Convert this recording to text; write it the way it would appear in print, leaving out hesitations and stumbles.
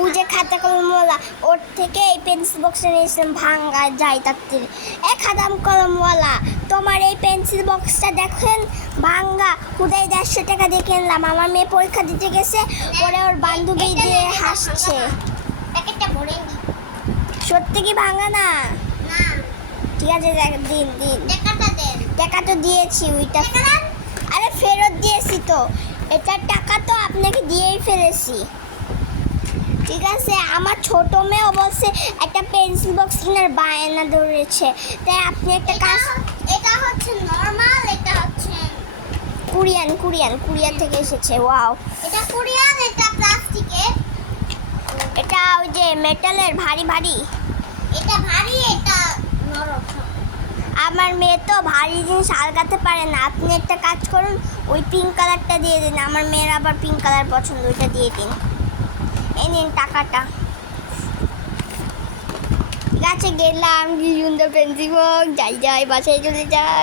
ও যে খাতা কলমওয়ালা ওর থেকে এই পেন্সিল বক্সটা নিয়েছিলাম ভাঙ্গা যায় তার থেকে। খাতাম কলমওয়ালা তোমার এই পেন্সিল বক্সটা দেখেন ভাঙ্গা, উদয় 150 টাকা দিয়ে কিনলাম। আমার মেয়ে পরীক্ষা দিতে গেছে, ওরে ওর বান্ধবী দিয়ে হাসছে। সত্যি কি ভাঙ্গা না? ঠিক আছে দিন দিন, টাকা তো দিয়েছি ওইটা। আরে ফেরত দিয়েছি তো, এটার টাকা তো আপনাকে দিয়েই ফেলেছি। ঠিক আছে, আমার ছোট মেয়েও বলছে একটা পেন্সিল বক্স কেনার বায়না ধরেছে, তাই আপনি একটা কাজ। এটা হচ্ছে নরমাল, এটা হচ্ছে কোরিয়ান থেকে এসেছে। ওয়াও, এটা কোরিয়ান, এটা প্লাস্টিকের, এটা ওই যে মেটালের ভারী। এটা ভারী, এটা নরম। আমার মেয়ে তো ভারী জিনিস আলগাতে পারে না। আপনি একটা কাজ করুন, ওই পিঙ্ক কালারটা দিয়ে দিন। আমার মেয়ের আবার পিঙ্ক কালার পছন্দ, ওইটা দিয়ে দিন। এই নিন টাকাটা। ঠিক আছে, গেলাম। কি সুন্দর পেন্সিল বক্স, যাই বাসায় চলে যাই।